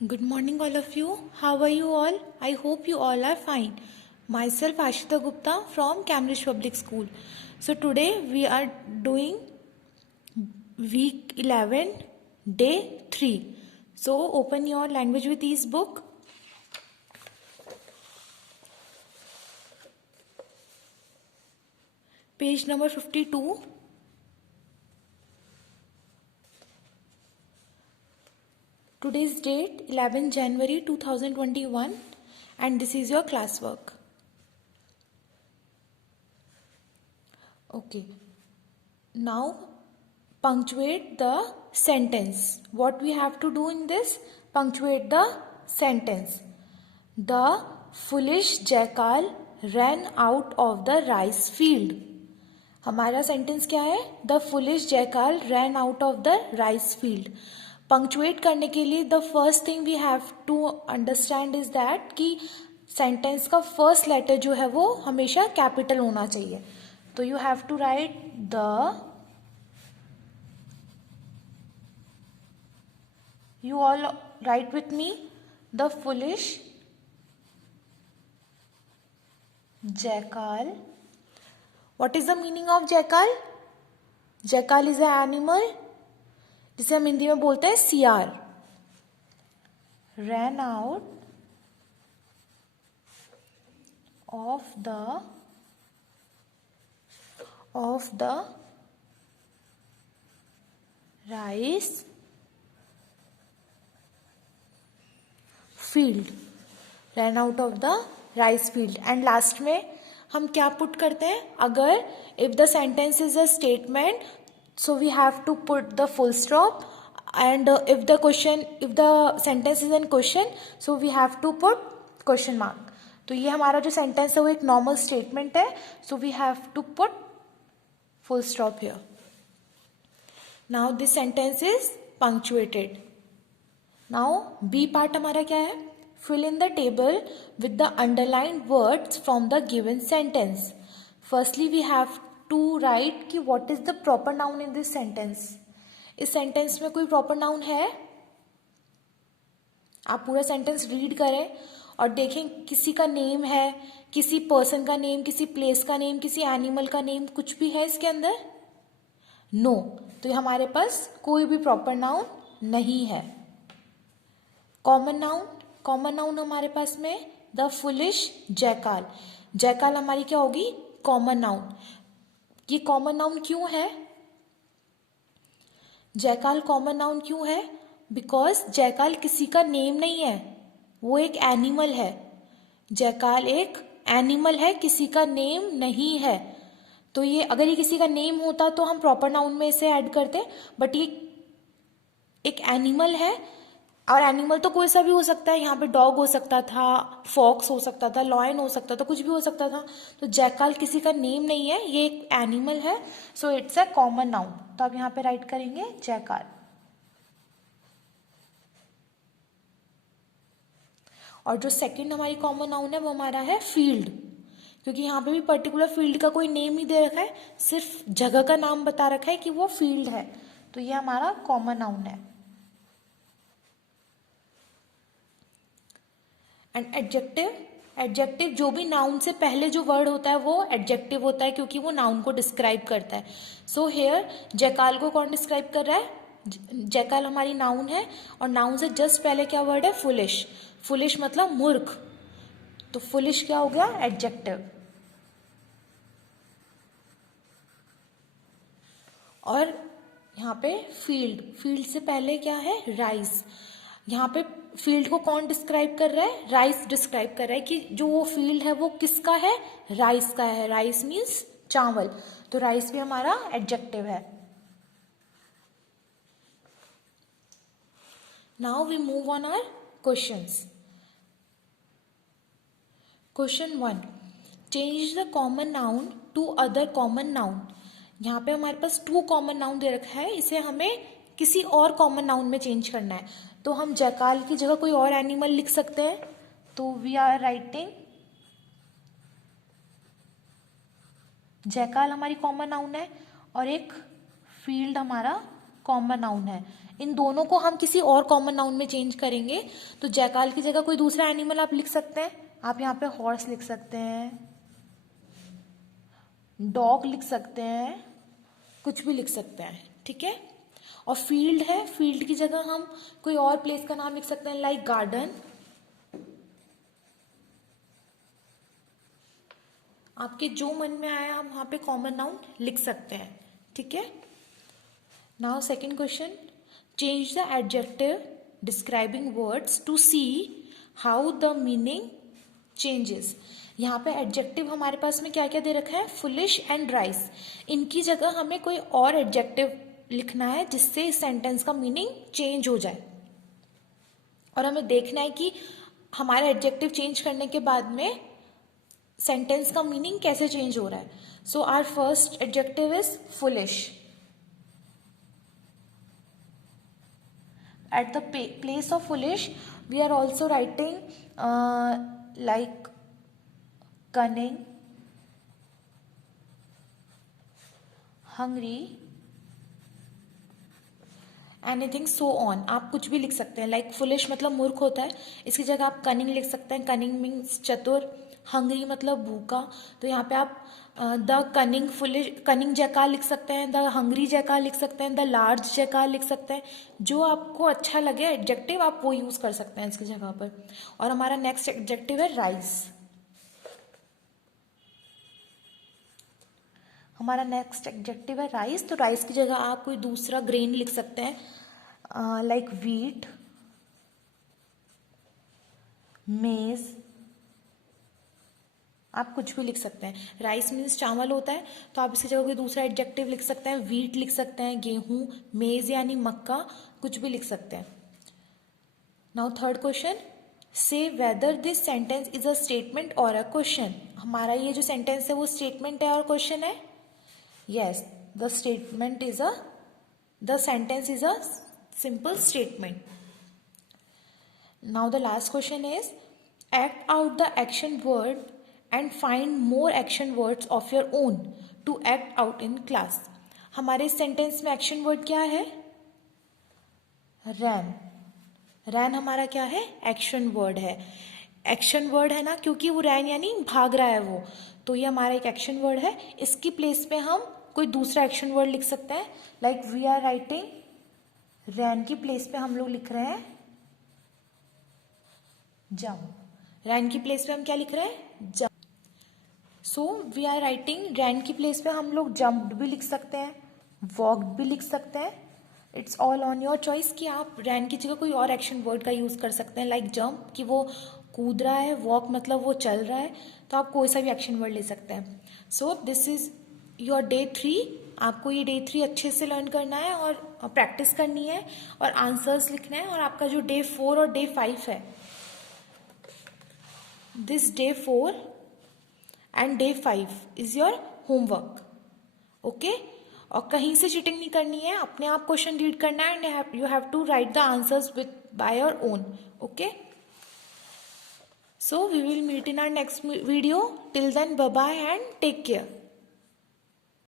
Good morning, all of you. How are you all? I hope you all are fine. Myself, Ashita Gupta from Cambridge Public School. So, today we are doing week 11, day 3. So, open your language with ease book. Page number 52. Today's date 11 January 2021 and this is your classwork. Okay. Now punctuate the sentence. What we have to do in this? Punctuate the sentence. The foolish jackal ran out of the rice field. हमारा sentence क्या है? The foolish jackal ran out of the rice field. Punctuate करने के लिए the first thing we have to understand is that कि sentence का first letter जो है वो हमेशा कैपिटल होना चाहिए. तो you have to write the, you all write with me, the foolish jackal. What is the meaning of jackal? Jackal is an animal जिसे हम हिंदी में बोलते हैं सियार. ran out of the rice field. ran out of the rice field. And last में हम क्या put करते हैं? अगर if the sentence is a statement, so we have to put the full stop, and if the sentence is in question, so we have to put question mark. तो ये हमारा जो सेंटेंस है वो एक नॉर्मल स्टेटमेंट है, so we have to put full stop here. Now this sentence is punctuated. Now B part हमारा क्या है? Fill in the table with the underlined words from the given sentence. Firstly we have to write कि what is the proper noun in this sentence. इस sentence में कोई proper noun है? आप पूरा सेंटेंस रीड करें और देखें किसी का नेम है, किसी पर्सन का नेम, किसी प्लेस का नेम, किसी एनिमल का नेम, कुछ भी है इसके अंदर? नो. तो ये हमारे पास कोई भी प्रॉपर नाउन नहीं है. कॉमन नाउन हमारे पास में द फुलिश जैकाल. जैकाल हमारी क्या होगी? Common noun. ये कॉमन नाउन क्यों है? जैकाल कॉमन नाउन क्यों है? बिकॉज जैकाल किसी का नेम नहीं है, वो एक एनिमल है. जैकाल एक एनिमल है, किसी का नेम नहीं है. तो ये अगर ये किसी का नेम होता तो हम प्रॉपर नाउन में इसे ऐड करते, बट ये एक एनिमल है. और एनिमल तो कोई सा भी हो सकता है. यहाँ पे डॉग हो सकता था, फॉक्स हो सकता था, लॉयन हो सकता था, कुछ भी हो सकता था. तो जैकाल किसी का नेम नहीं है, ये एक एनिमल है. So it's a common noun. तो आप यहाँ पे राइट करेंगे जैकाल. और जो सेकंड हमारी कॉमन नाउन है वो हमारा है फील्ड. क्योंकि यहाँ पे भी पर्टिकुलर फील्ड का कोई नेम नहीं दे रखा है, सिर्फ जगह का नाम बता रखा है कि वो फील्ड है. तो ये हमारा कॉमन नाउन है. एंड एडजेक्टिव जो भी नाउन से पहले जो वर्ड होता है वो एडजेक्टिव होता है, क्योंकि वो नाउन को डिस्क्राइब करता है. सो हेयर जैकाल को कौन डिस्क्राइब कर रहा है? जैकाल हमारी नाउन है और नाउन से जस्ट पहले क्या वर्ड है? फुलिश. फुलिश मतलब मूर्ख. तो फुलिश क्या हो गया? एडजेक्टिव. और यहाँ पे फील्ड से पहले क्या है? राइस. यहाँ पे फील्ड को कौन डिस्क्राइब कर रहा है? राइस डिस्क्राइब कर रहा है कि जो वो फील्ड है वो किसका है? राइस का है. राइस मीन्स चावल. तो राइस भी हमारा एडजेक्टिव है. Now we move on our questions. Question 1, change the common noun to other common noun. यहाँ पे हमारे पास 2 कॉमन नाउन दे रखा है, इसे हमें किसी और कॉमन नाउन में चेंज करना है. तो हम जैकाल की जगह कोई और एनिमल लिख सकते हैं. तो वी आर राइटिंग जैकाल हमारी कॉमन नाउन है और एक फील्ड हमारा कॉमन नाउन है. इन दोनों को हम किसी और कॉमन नाउन में चेंज करेंगे। तो जैकाल की जगह कोई दूसरा एनिमल आप लिख सकते हैं। आप यहाँ पे हॉर्स लिख सकते हैं, डॉग लिख सकते हैं, कुछ भी लिख सकते हैं, ठीक है। और फील्ड है, फील्ड की जगह हम कोई और प्लेस का नाम लिख सकते हैं, लाइक गार्डन। आपके जो मन में आया हम वहां पे कॉमन नाउन लिख सकते हैं, ठीक है। Now second question, change the adjective describing words to see how the meaning changes. यहाँ पे एडजेक्टिव हमारे पास में क्या क्या दे रखा है, फुलिश एंड राइस। इनकी जगह हमें कोई और एडजेक्टिव लिखना है जिससे इस सेंटेंस का मीनिंग चेंज हो जाए, और हमें देखना है कि हमारा एडजेक्टिव चेंज करने के बाद में सेंटेंस का मीनिंग कैसे चेंज हो रहा है। So our first adjective is foolish. At the place of foolish, we are also writing like cunning, hungry, anything so on. आप कुछ भी लिख सकते हैं, लाइक फुलिश मतलब मूर्ख होता है, इसकी जगह आप कनिंग लिख सकते हैं, कनिंग मीन्स चतुर। हंग्री मतलब भूखा, तो यहाँ पे आप the cunning foolish, cunning jackal लिख सकते हैं, द हंग्री जैकाल लिख सकते हैं, द लार्ज जैकाल लिख सकते हैं। जो आपको अच्छा लगे एडजेक्टिव आप वो यूज कर सकते हैं इसकी जगह पर। और हमारा नेक्स्ट एडजेक्टिव है राइस। हमारा नेक्स्ट एडजेक्टिव है राइस। तो राइस की जगह आप कोई दूसरा ग्रेन लिख सकते हैं, लाइक व्हीट, मेज, आप कुछ भी लिख सकते हैं। राइस मीन्स चावल होता है, तो आप इसकी जगह कोई दूसरा एडजेक्टिव लिख सकते हैं, व्हीट लिख सकते हैं, गेहूं, मेज यानी मक्का, कुछ भी लिख सकते हैं। नाउ थर्ड क्वेश्चन, से whether this sentence is a statement और अ क्वेश्चन। हमारा ये जो सेंटेंस है वो स्टेटमेंट है और क्वेश्चन है। Yes, the sentence is a simple statement. Now the last question is, act out the action word and find more action words of your own to act out in class. हमारे इस sentence में action word क्या है, रैन। रैन हमारा क्या है, action word है। Action word है ना, क्योंकि वो रैन यानी भाग रहा है वो, तो ये हमारा एक एक्शन वर्ड है। इसकी प्लेस पे हम कोई दूसरा एक्शन वर्ड लिख सकते हैं, like we are writing, ran की प्लेस पे हम लोग लिख रहे हैं जंप। रैन की प्लेस पे हम क्या लिख रहे हैं, jump. So we are writing, ran की प्लेस पे हम लोग जंप्ड भी लिख सकते हैं, वॉकड भी लिख सकते हैं। It's all on your choice कि आप रैन की जगह कोई और एक्शन वर्ड का यूज कर सकते हैं, लाइक जंप कि वो कूद रहा है, वॉक मतलब वो चल रहा है, तो आप कोई सा भी एक्शन वर्ड ले सकते हैं। So this is your day 3। आपको ये डे 3 अच्छे से लर्न करना है और प्रैक्टिस करनी है और आंसर्स लिखना है। और आपका जो डे 4 और डे 5 है, this day 4 and day 5 is your homework, okay. और कहीं से चीटिंग नहीं करनी है, अपने आप क्वेश्चन रीड करना है and you have to write the answers with by your own, okay. So we will meet in our next video. Till then, bye bye and take care.